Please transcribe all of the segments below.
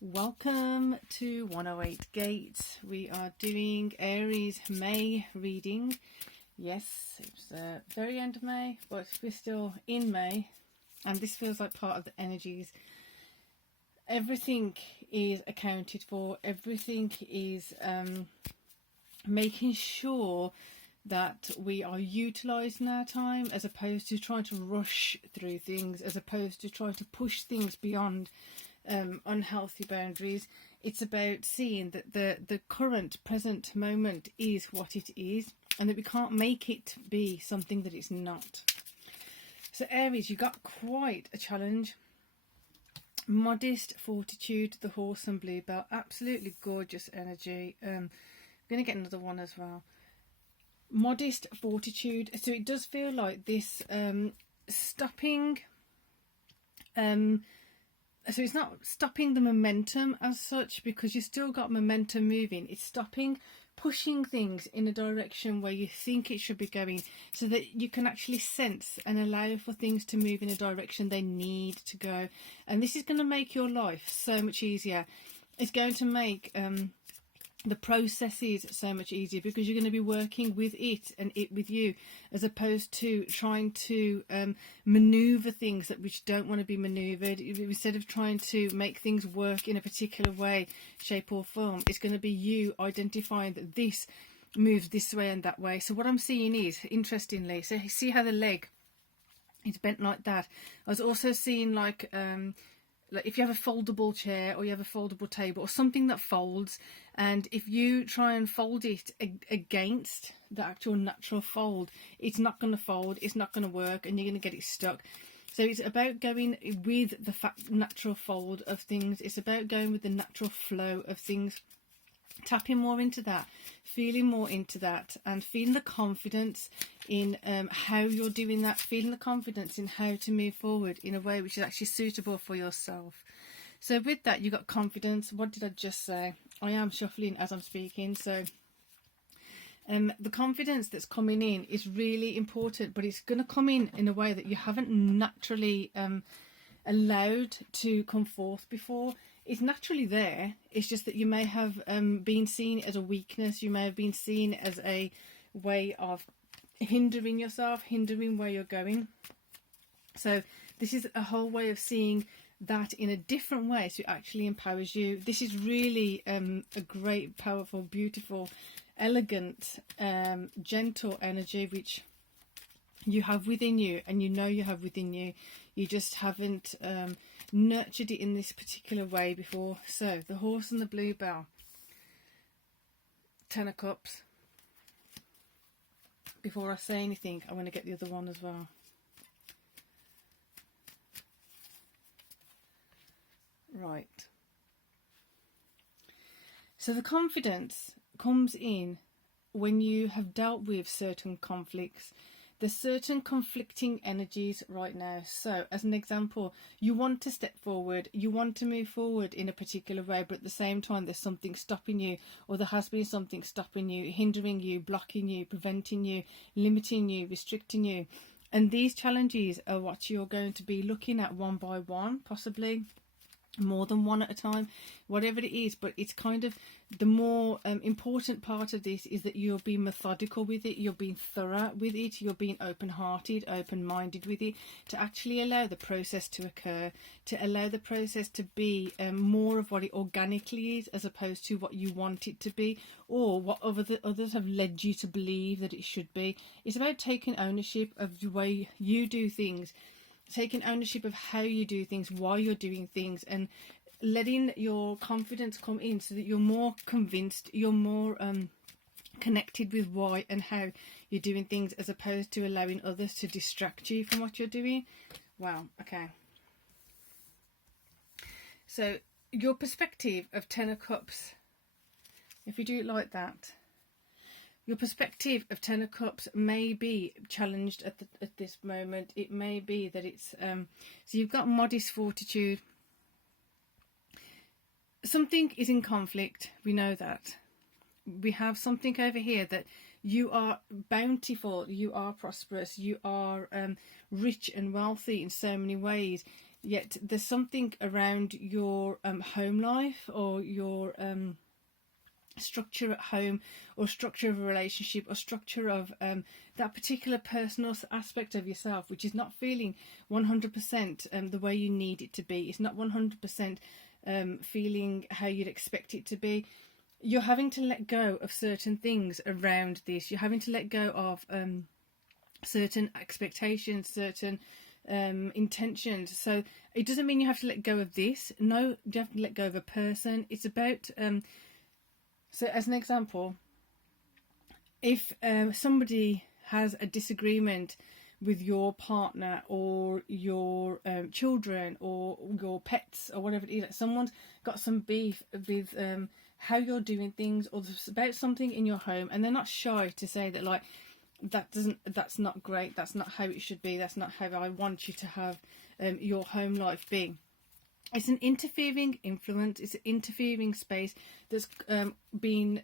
Welcome to 108 Gate. We are doing Aries May reading. Yes, it's the very end of May, but we're still in May, and this feels like part of the energies. Everything is accounted for. Everything is making sure that we are utilising our time, as opposed to trying to rush through things, as opposed to trying to push things beyond unhealthy boundaries. It's about seeing that the current present moment is what it is, and that we can't make it be something that it's not. So Aries, you got quite a challenge. Modest fortitude, the horse and bluebell, absolutely gorgeous energy. I'm going to get another one as well. Modest fortitude, so it does feel like this stopping, so it's not stopping the momentum as such, because you've still got momentum moving. It's stopping pushing things in a direction where you think it should be going, so that you can actually sense and allow for things to move in a direction they need to go. And this is going to make your life so much easier. It's going to make the processes so much easier, because you're going to be working with it and it with you, as opposed to trying to maneuver things that which don't want to be maneuvered. Instead of trying to make things work in a particular way, shape or form, it's going to be you identifying that this moves this way and that way. So what I'm seeing is, interestingly, so see how the leg is bent like that. I was also seeing like if you have a foldable chair, or you have a foldable table, or something that folds, and if you try and fold it against the actual natural fold, it's not going to fold, it's not going to work, and you're going to get it stuck. So it's about going with the natural fold of things. It's about going with the natural flow of things, tapping more into that, feeling more into that, and feeling the confidence in how you're doing that, feeling the confidence in how to move forward in a way which is actually suitable for yourself. So with that, you got confidence. What did I just say? I am shuffling as I'm speaking. So the confidence that's coming in is really important, but it's going to come in a way that you haven't naturally allowed to come forth before. It's naturally there. It's just that you may have been seen as a weakness. You may have been seen as a way of hindering yourself, hindering where you're going. So this is a whole way of seeing that in a different way, so it actually empowers you. This is really a great, powerful, beautiful, elegant, gentle energy which you have within you, and you know you have within you. You just haven't nurtured it in this particular way before. So the horse and the bluebell, 10 of cups. Before I say anything, I want to get the other one as well. Right. So the confidence comes in when you have dealt with certain conflicts. There's certain conflicting energies right now. So as an example, you want to step forward, you want to move forward in a particular way, but at the same time there's something stopping you, or there has been something stopping you, hindering you, blocking you, preventing you, limiting you, restricting you. And these challenges are what you're going to be looking at one by one, possibly more than one at a time, whatever it is. But it's kind of the more important part of this is that you're being methodical with it, you're being thorough with it, you're being open-hearted, open-minded with it, to actually allow the process to occur, to allow the process to be more of what it organically is, as opposed to what you want it to be, or what others have led you to believe that it should be. It's about taking ownership of the way you do things, taking ownership of how you do things, why you're doing things, and letting your confidence come in, so that you're more convinced, you're more connected with why and how you're doing things, as opposed to allowing others to distract you from what you're doing. Wow, okay. So your perspective of 10 of cups, if you do it like that, your perspective of 10 of cups may be challenged at this moment. It may be that it's so you've got modest fortitude. Something is in conflict, we know that. We have something over here that you are bountiful, you are prosperous, you are rich and wealthy in so many ways. yet there's something around your home life, or your structure at home, or structure of a relationship, or structure of that particular personal aspect of yourself, which is not feeling 100% the way you need it to be. It's not 100% feeling how you'd expect it to be. You're having to let go of certain things around this. You're having to let go of certain expectations, certain intentions. So it doesn't mean you have to let go of this. No, you have to let go of a person. It's about so as an example, if somebody has a disagreement with your partner, or your children, or your pets, or whatever it is, like someone's got some beef with how you're doing things, or about something in your home, and they're not shy to say that, like, that's not great, that's not how it should be, that's not how I want you to have your home life be. It's an interfering influence, it's an interfering space that's been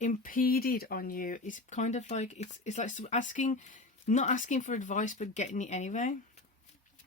impeded on you. It's kind of like, it's like not asking for advice, but getting it anyway.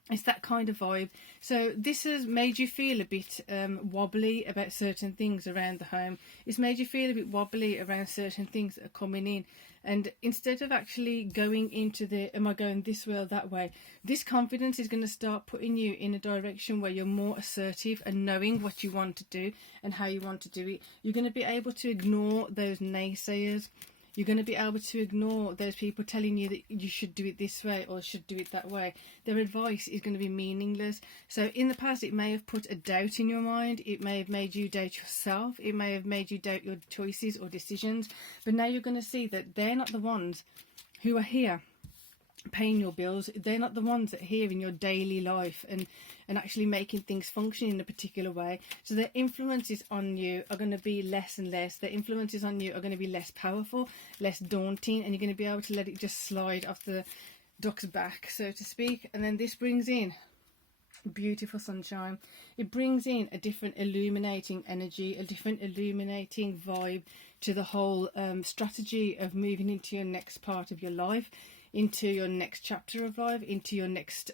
It's that kind of vibe. So this has made you feel a bit wobbly about certain things around the home. It's made you feel a bit wobbly around certain things that are coming in. And instead of actually going into am I going this way or that way, this confidence is going to start putting you in a direction where you're more assertive and knowing what you want to do and how you want to do it. You're going to be able to ignore those naysayers. You're going to be able to ignore those people telling you that you should do it this way or should do it that way. Their advice is going to be meaningless. So in the past, it may have put a doubt in your mind. It may have made you doubt yourself. It may have made you doubt your choices or decisions. But now you're going to see that they're not the ones who are here paying your bills. They're not the ones that are here in your daily life and actually making things function in a particular way. So their influences on you are going to be less and less. Their influences on you are going to be less powerful, less daunting, and you're going to be able to let it just slide off the duck's back, so to speak. And then this brings in beautiful sunshine. It brings in a different illuminating energy, a different illuminating vibe to the whole strategy of moving into your next part of your life, into your next chapter of life, into your next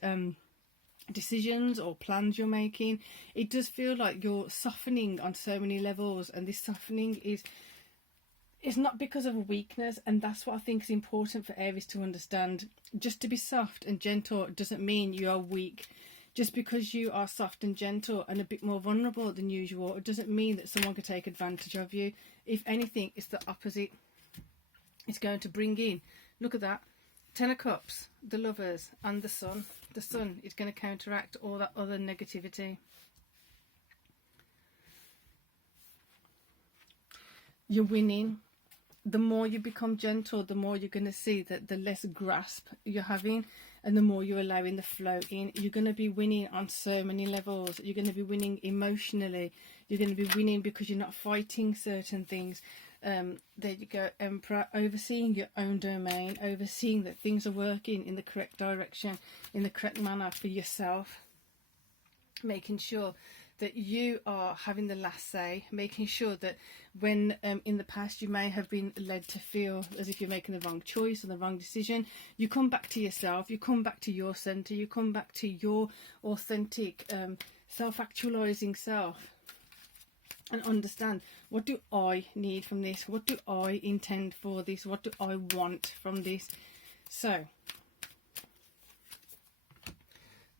decisions or plans you're making. It does feel like you're softening on so many levels, and this softening is not because of a weakness, and that's what I think is important for Aries to understand. Just to be soft and gentle doesn't mean you are weak. Just because you are soft and gentle and a bit more vulnerable than usual, it doesn't mean that someone could take advantage of you. If anything, it's the opposite. It's going to bring in, look at that, 10 of Cups, the Lovers, and the Sun. The Sun is going to counteract all that other negativity. You're winning. The more you become gentle, the more you're going to see that the less grasp you're having, and the more you're allowing the flow in. You're going to be winning on so many levels. You're going to be winning emotionally. You're going to be winning because you're not fighting certain things. There you go, Emperor, overseeing your own domain, overseeing that things are working in the correct direction, in the correct manner for yourself, making sure that you are having the last say, making sure that when in the past you may have been led to feel as if you're making the wrong choice or the wrong decision, you come back to yourself, you come back to your centre, you come back to your authentic self-actualizing self, and understand, what do I need from this? What do I intend for this? What do I want from this? So,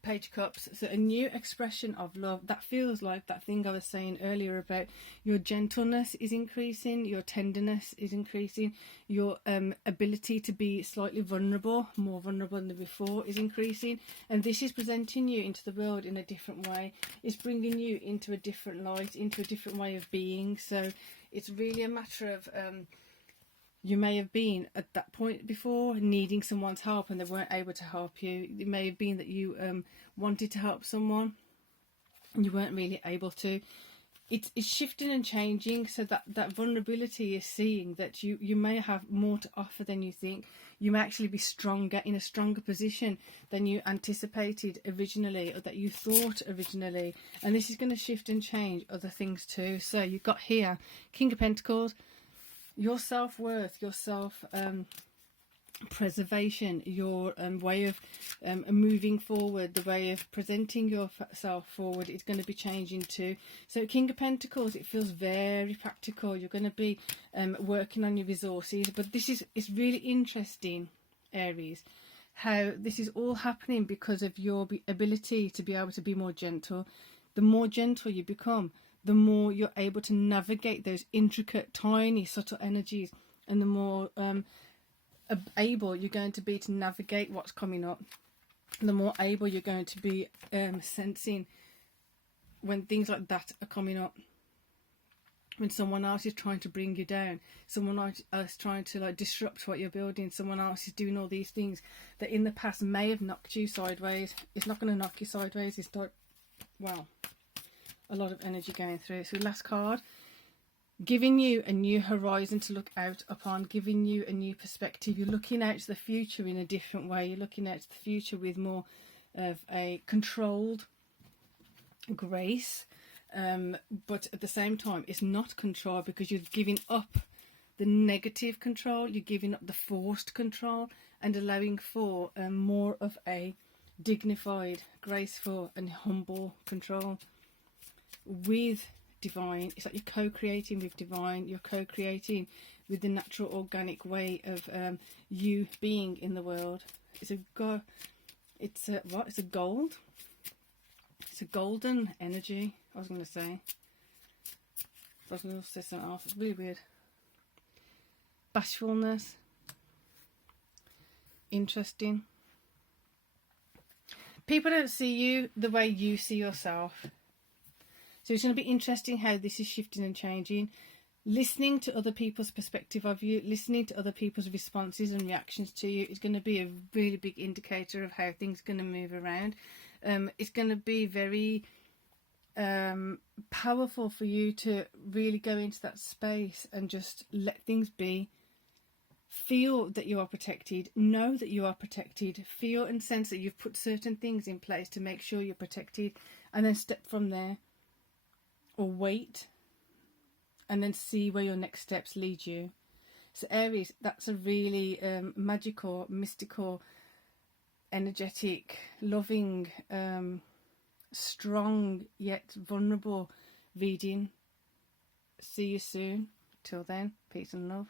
Page of Cups, so a new expression of love. That feels like that thing I was saying earlier about your gentleness is increasing, your tenderness is increasing, your ability to be slightly vulnerable, more vulnerable than before, is increasing, and this is presenting you into the world in a different way. It's bringing you into a different light, into a different way of being. So it's really a matter of you may have been at that point before needing someone's help and they weren't able to help you. It may have been that you wanted to help someone and you weren't really able to. It's shifting and changing, so that vulnerability is seeing that you may have more to offer than you think. You may actually be stronger, in a stronger position than you anticipated originally, or that you thought originally. And this is going to shift and change other things too. So you've got here King of Pentacles, your self-worth, your self preservation, your way of moving forward, the way of presenting yourself forward is going to be changing too. So King of Pentacles, it feels very practical. You're going to be working on your resources, but this is, it's really interesting, Aries, how this is all happening because of your ability to be able to be more gentle. The more gentle you become, the more you're able to navigate those intricate, tiny, subtle energies, and the more able you're going to be to navigate what's coming up, the more able you're going to be sensing when things like that are coming up, when someone else is trying to bring you down, someone else trying to like disrupt what you're building, someone else is doing all these things that in the past may have knocked you sideways. It's not going to knock you sideways. It's like, wow, a lot of energy going through. So last card, giving you a new horizon to look out upon, giving you a new perspective. You're looking out to the future in a different way. You're looking out to the future with more of a controlled grace, but at the same time it's not control, because you're giving up the negative control, you're giving up the forced control, and allowing for more of a dignified, graceful and humble control with divine. It's like you're co-creating with divine, you're co-creating with the natural organic way of you being in the world. It's a gold, it's a golden energy. I was going to say something else. It's really weird. Bashfulness, interesting. People don't see you the way you see yourself. So it's going to be interesting how this is shifting and changing. Listening to other people's perspective of you, listening to other people's responses and reactions to you is going to be a really big indicator of how things are going to move around. It's going to be very powerful for you to really go into that space and just let things be. Feel that you are protected. Know that you are protected. Feel and sense that you've put certain things in place to make sure you're protected, and then step from there. Or wait and then see where your next steps lead you. So Aries, that's a really magical, mystical, energetic, loving, strong yet vulnerable reading. See you soon. Till then, peace and love.